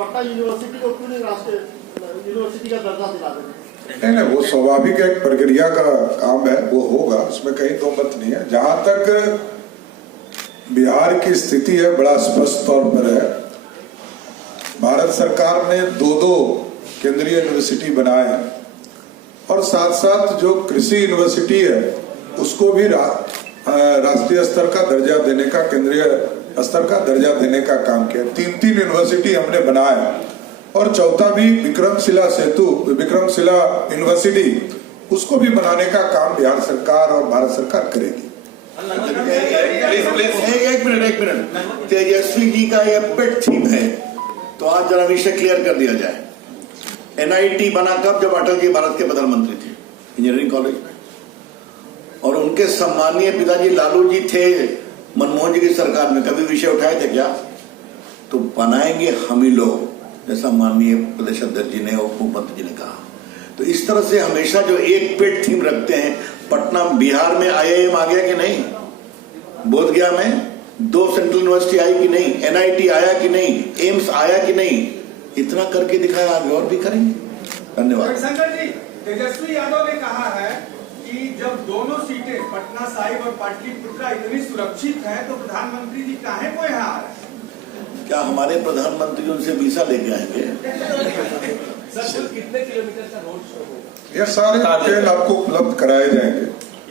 Patna university को क्यों नहीं राष्ट्रीय यूनिवर्सिटी का दर्जा दिला देंगे? नहीं, वो स्वाभाविक एक प्रक्रिया का काम है, वो होगा, उसमें कहीं दो मत नहीं है। जहां तक बिहार की स्थिति है, बड़ा स्पष्ट तौर पर है। भारत सरकार ने दो केंद्रीय यूनिवर्सिटी बनाए हैं और साथ साथ जो कृषि यूनिवर्सिटी है उसको भी राष्ट्रीय स्तर का दर्जा देने का, केंद्रीय स्तर का दर्जा देने का काम किया। तीन यूनिवर्सिटी हमने बनाया और चौथा भी विक्रमशिला यूनिवर्सिटी, उसको भी बनाने का काम बिहार सरकार और भारत सरकार करेगी। एक मिनट, तेजस्वी जी का यह पेट थीम है, तो आज जरा विषय क्लियर कर दिया जाए। NIT बना कब? जब अटल जी भारत के प्रधानमंत्री थे, इंजीनियरिंग कॉलेज में, और उनके सम्मानीय पिताजी लालू जी थे मनमोहन जी की सरकार में। कभी विषय उठाए थे क्या? तो बनाएंगे हम ही लोग, जैसा माननीय प्रदेश अध्यक्ष जी ने और मुख्यमंत्री जी ने कहा। तो इस तरह से हमेशा जो एक पेट थीम रखते हैं, पटना बिहार में IIM आ गया कि नहीं, बोधगया में 2 सेंट्रल यूनिवर्सिटी आई कि नहीं, NIT आया कि नहीं, एम्स आया कि नहीं, इतना करके दिखाया, आगे और भी करेंगे। धन्यवाद। शंकर जी, तेजस्वी यादव ने कहा है कि जब दोनों सीटें पटना साहिब और पाटलिपुत्रा इतनी सुरक्षित हैं, तो प्रधानमंत्री जी काहे को यहाँ आ रहे हैं? क्या हमारे प्रधानमंत्री उनसे वीसा लेके आएंगे? सर, कितने किलोमीटर का रोड शो होगा? ये सारे डिटेल आपको उपलब्ध कराए जाएंगे।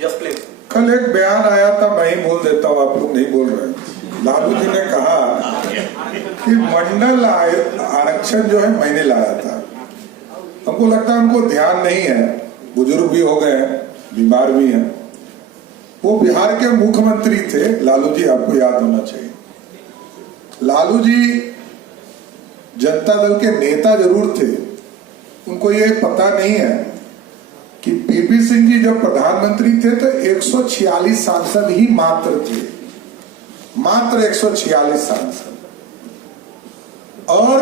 Yes please. कल एक बयान आया था, मैं ही बोल देता हूँ, आप लोग नहीं बोल रहे हैं। लालू जी ने कहा कि मंडल आरक्षण जो है मैंने लाया था। हमको लगता है उनको ध्यान नहीं है, बुजुर्ग भी हो गए हैं, बीमार भी हैं। वो बिहार के मुख्यमंत्री थे लालू जी, आपको याद होना चाहिए। लालू जी जनता दल के नेता जरूर थे, उनको ये पता नहीं है कि पीपी सिंह जी जब प्रधानमंत्री थे तो 146 सांसद ही मात्र थे, मात्र 146 सांसद, और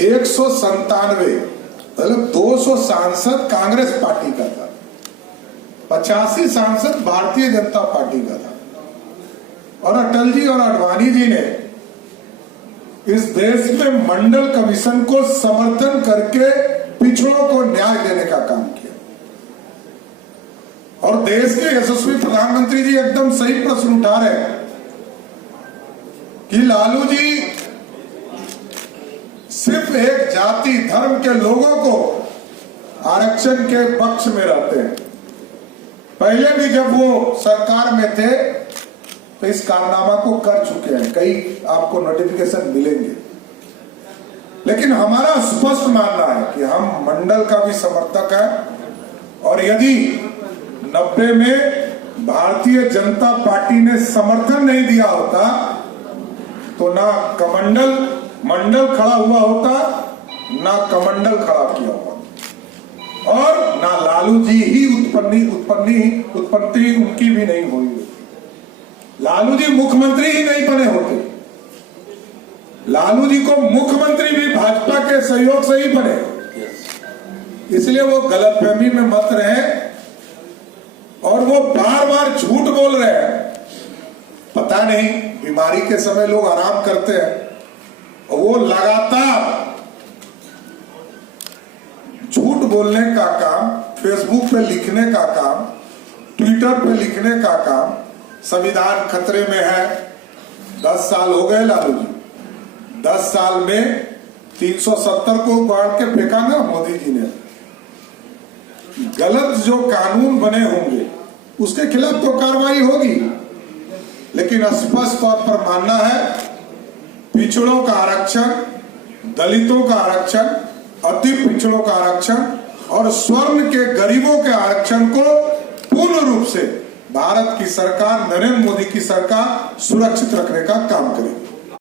197 मतलब 200 सांसद कांग्रेस पार्टी का था, 85 सांसद भारतीय जनता पार्टी का था। और अटल जी और आडवाणी जी ने इस देश में मंडल कमीशन को समर्थन करके पिछड़ों को न्याय देने का काम किया। और देश के यशस्वी प्रधानमंत्री जी एकदम सही प्रश्न उठा रहे हैं कि लालू जी सिर्फ एक जाति धर्म के लोगों को आरक्षण के पक्ष में रहते हैं। पहले भी जब वो सरकार में थे तो इस कारनामा को कर चुके हैं, कई आपको नोटिफिकेशन मिलेंगे। लेकिन हमारा स्पष्ट मानना है कि हम मंडल का भी समर्थक है, और यदि 90 में भारतीय जनता पार्टी ने समर्थन नहीं दिया होता तो ना मंडल खड़ा हुआ होता, ना कमंडल खड़ा किया हुआ, और ना लालू जी ही उत्पत्ति उनकी भी नहीं हुई। लालू जी मुख्यमंत्री ही नहीं बने होते। लालू जी को मुख्यमंत्री भी भाजपा के सहयोग से ही बने। इसलिए वो गलतफहमी में मत रहे, और वो बार बार झूठ बोल रहे हैं। पता नहीं, बीमारी के समय लोग आराम करते हैं, और वो लगातार झूठ बोलने का काम, फेसबुक पे लिखने का काम, ट्विटर पे लिखने का काम, संविधान खतरे में है। 10 साल हो गए लालू जी, 10 साल में 370 को बांट के फेंका ना मोदी जी ने। गलत जो कानून बने होंगे उसके खिलाफ तो कार्रवाई होगी, लेकिन स्पष्ट तौर पर मानना है पिछड़ों का आरक्षण, दलितों का आरक्षण, अति पिछड़ों का आरक्षण और स्वर्ण के गरीबों के आरक्षण को पूर्ण रूप से भारत की सरकार, नरेंद्र मोदी की सरकार सुरक्षित रखने का काम करेगी।